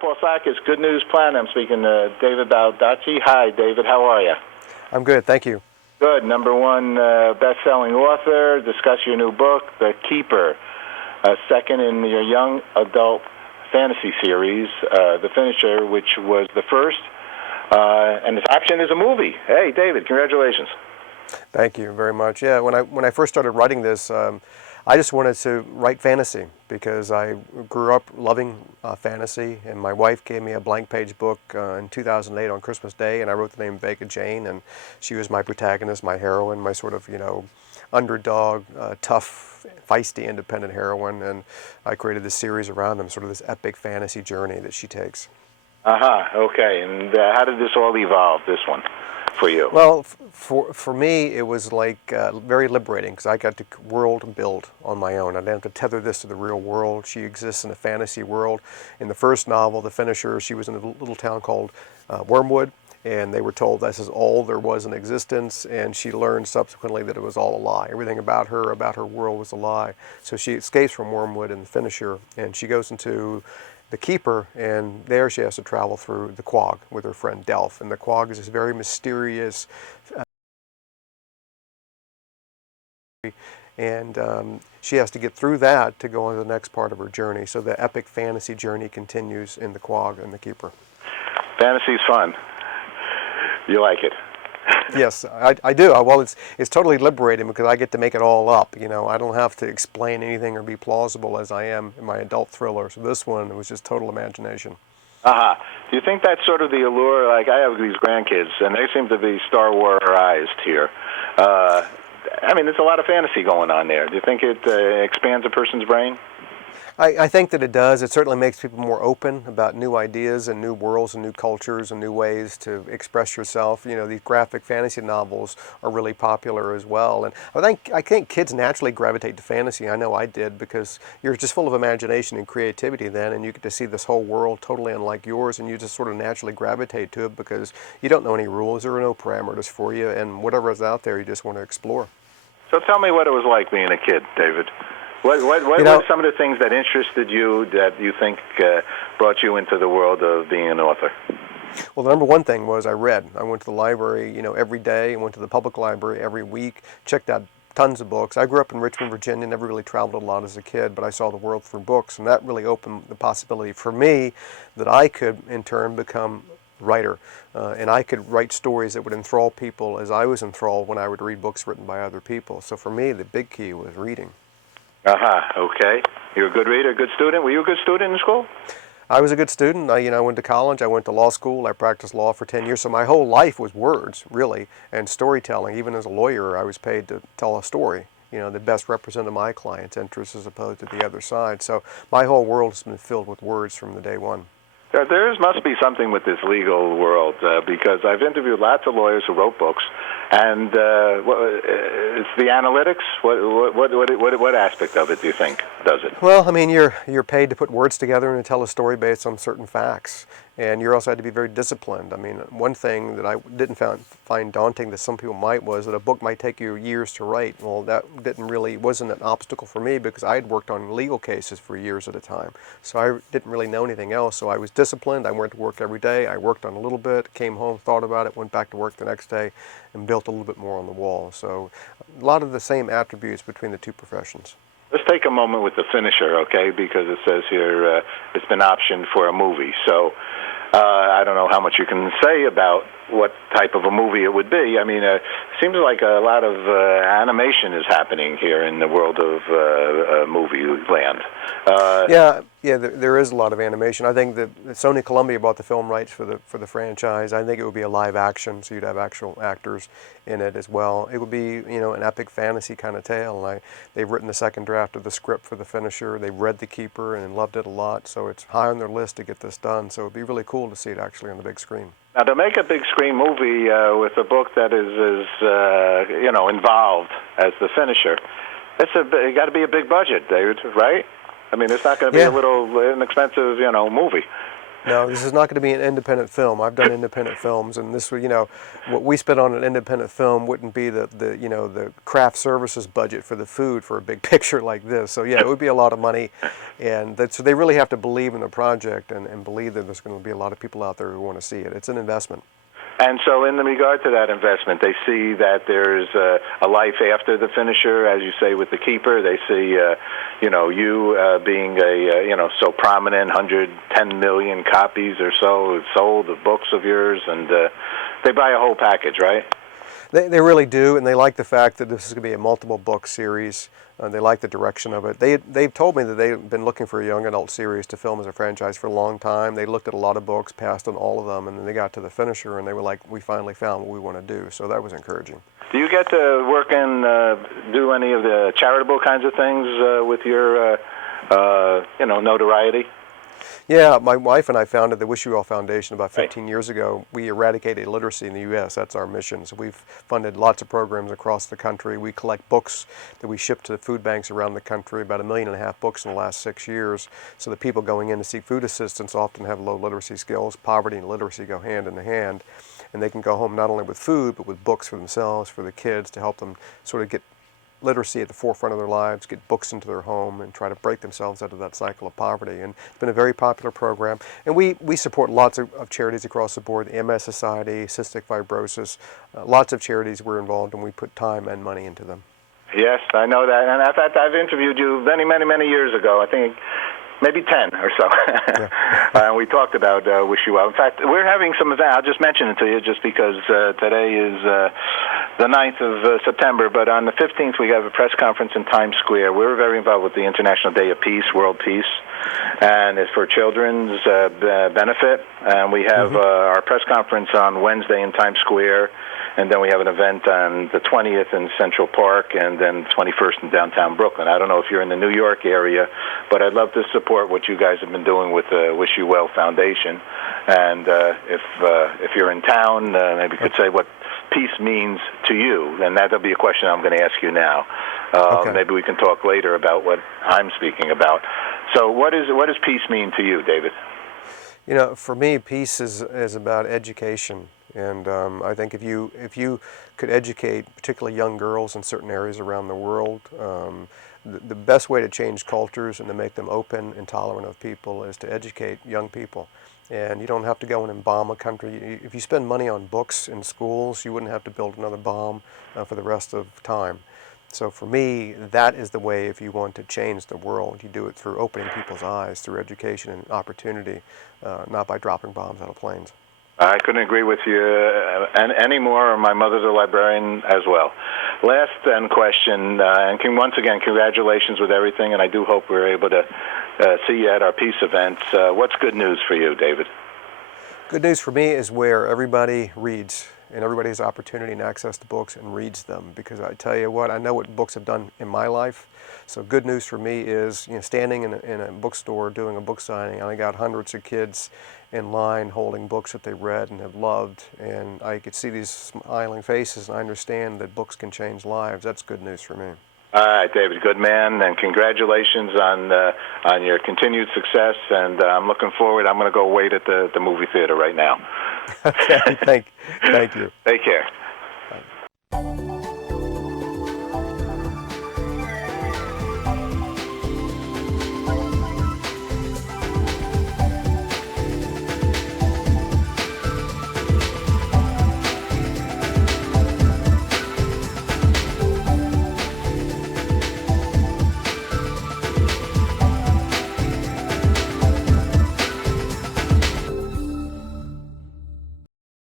Paul Sackis, Good News Plan. I'm speaking to David Baldacci. Hi, David. How are you? I'm good, thank you. Good. Number one best-selling author. Discuss your new book, The Keeper. Second in your young adult fantasy series, The Finisher, which was the first. And its option is a movie. Hey, David, congratulations. Thank you very much. Yeah, when I first started writing this, I just wanted to write fantasy because I grew up loving fantasy, and my wife gave me a blank page book in 2008 on Christmas Day, and I wrote the name Vega Jane, and she was my protagonist, my heroine, my sort of, underdog, tough, feisty, independent heroine, and I created this series around them, sort of this epic fantasy journey that she takes. Okay. And how did this all evolve, this one, for you? Well, for me, it was like very liberating because I got to world build on my own. I didn't have to tether this to the real world. She exists in a fantasy world. In the first novel, The Finisher, she was in a little town called Wormwood, and they were told this is all there was in existence, and she learned subsequently that it was all a lie. Everything about her world was a lie. So she escapes from Wormwood in The Finisher, and she goes into The Keeper, and there she has to travel through the Quag with her friend Delph. And the Quag is this very mysterious, and she has to get through that to go on to the next part of her journey. So the epic fantasy journey continues in the Quag and The Keeper. Fantasy's fun. You like it? Yes, I do. Well, it's totally liberating because I get to make it all up. I don't have to explain anything or be plausible as I am in my adult thriller. So this one, it was just total imagination. Do you think that's sort of the allure? Like, I have these grandkids, and they seem to be Star Wars-ized here. There's a lot of fantasy going on there. Do you think it expands a person's brain? I think that it does. It certainly makes people more open about new ideas and new worlds and new cultures and new ways to express yourself. These graphic fantasy novels are really popular as well. And I think kids naturally gravitate to fantasy. I know I did because you're just full of imagination and creativity then, and you get to see this whole world totally unlike yours, and you just sort of naturally gravitate to it because you don't know any rules. There are no parameters for you, and whatever is out there, you just want to explore. So tell me what it was like being a kid, David. What were some of the things that interested you that you think brought you into the world of being an author? Well, the number one thing was I read. I went to the library, every day. I went to the public library every week, checked out tons of books. I grew up in Richmond, Virginia, never really traveled a lot as a kid, but I saw the world through books, and that really opened the possibility for me that I could, in turn, become a writer. And I could write stories that would enthrall people as I was enthralled when I would read books written by other people. So for me, the big key was reading. Okay. You're a good reader, a good student. Were you a good student in school? I was a good student. I went to college. I went to law school. I practiced law for 10 years. So my whole life was words, really, and storytelling. Even as a lawyer, I was paid to tell a story, that best represented my client's interests as opposed to the other side. So my whole world has been filled with words from the day one. There must be something with this legal world because I've interviewed lots of lawyers who wrote books, and it's the analytics. What aspect of it do you think does it? Well, you're paid to put words together and to tell a story based on certain facts, and you also had to be very disciplined. One thing that I didn't find daunting that some people might was that a book might take you years to write. Well, that wasn't an obstacle for me because I had worked on legal cases for years at a time, so I didn't really know anything else. So I was disciplined. I went to work every day. I worked on a little bit, came home, thought about it, went back to work the next day, and built a little bit more on the wall. So a lot of the same attributes between the two professions. Let's take a moment with The Finisher, okay, because it says here it's been optioned for a movie. So I don't know how much you can say about what type of a movie it would be. It seems like a lot of animation is happening here in the world of movie land. Yeah, there is a lot of animation. I think that Sony Columbia bought the film rights for the franchise. I think it would be a live action, so you'd have actual actors in it as well. It would be, an epic fantasy kind of tale. And they've written the second draft of the script for The Finisher. They've read The Keeper and loved it a lot, so it's high on their list to get this done. So it'd be really cool to see it actually on the big screen. Now, to make a big screen movie with a book that is involved as The Finisher, it got to be a big budget, David, right? It's not going to be a little inexpensive, movie. No, this is not going to be an independent film. I've done independent films, and this, what we spent on an independent film wouldn't be the craft services budget for the food for a big picture like this. So yeah, it would be a lot of money, and so they really have to believe in the project and believe that there's going to be a lot of people out there who want to see it. It's an investment. And so in regard to that investment, they see that there's a life after the finisher, as you say, with the keeper. They see, you being so prominent, 110 million copies or so sold of books of yours, and they buy a whole package, right? They really do, and they like the fact that this is going to be a multiple book series. They like the direction of it. They've told me that they've been looking for a young adult series to film as a franchise for a long time. They looked at a lot of books, passed on all of them, and then they got to the finisher, and they were like, we finally found what we want to do. So that was encouraging. Do you get to work and do any of the charitable kinds of things with your, notoriety? Yeah, my wife and I founded the Wish You Well Foundation about 15 years ago. We eradicate illiteracy in the U.S. That's our mission. So we've funded lots of programs across the country. We collect books that we ship to the food banks around the country, about 1.5 million books in the last 6 years. So the people going in to seek food assistance often have low literacy skills. Poverty and literacy go hand in hand. And they can go home not only with food, but with books for themselves, for the kids, to help them sort of get literacy at the forefront of their lives, get books into their home, and try to break themselves out of that cycle of poverty. And it's been a very popular program. And we support lots of charities across the board, the MS Society, cystic fibrosis, lots of charities we're involved in. We put time and money into them. Yes, I know that. And I've interviewed you many years ago, I think maybe 10 or so. Yeah. We talked about Wish You Well. In fact, we're having some event. I'll just mention it to you just because today is the 9th of September, but on the 15th we have a press conference in Times Square. We're very involved with the International Day of Peace, World Peace, and it's for children's benefit. And we have our press conference on Wednesday in Times Square, and then we have an event on the 20th in Central Park, and then the 21st in downtown Brooklyn. I don't know if you're in the New York area, but I'd love to support what you guys have been doing with the Wish You Well Foundation. And if you're in town, maybe you could say what peace means to you, and that'll be a question I'm going to ask you now. Okay. Maybe we can talk later about what I'm speaking about. So what does peace mean to you, David? For me, peace is about education. And I think if you could educate particularly young girls in certain areas around the world, the best way to change cultures and to make them open and tolerant of people is to educate young people. And you don't have to go in and bomb a country. If you spend money on books in schools, you wouldn't have to build another bomb for the rest of time. So for me, that is the way if you want to change the world. You do it through opening people's eyes, through education and opportunity, not by dropping bombs out of planes. I couldn't agree with you any more. My mother's a librarian as well. Last question, and once again, congratulations with everything, and I do hope we're able to see you at our peace events. What's good news for you, David? Good news for me is where everybody reads, and everybody has opportunity and access to books and reads them, because I tell you what, I know what books have done in my life. So good news for me is standing in a bookstore doing a book signing, and I got hundreds of kids in line holding books that they read and have loved, and I could see these smiling faces, and I understand that books can change lives. That's good news for me. All right, David, good man, and congratulations on your continued success, and I'm looking forward. I'm going to go wait at the movie theater right now. Okay, thank you. Take care.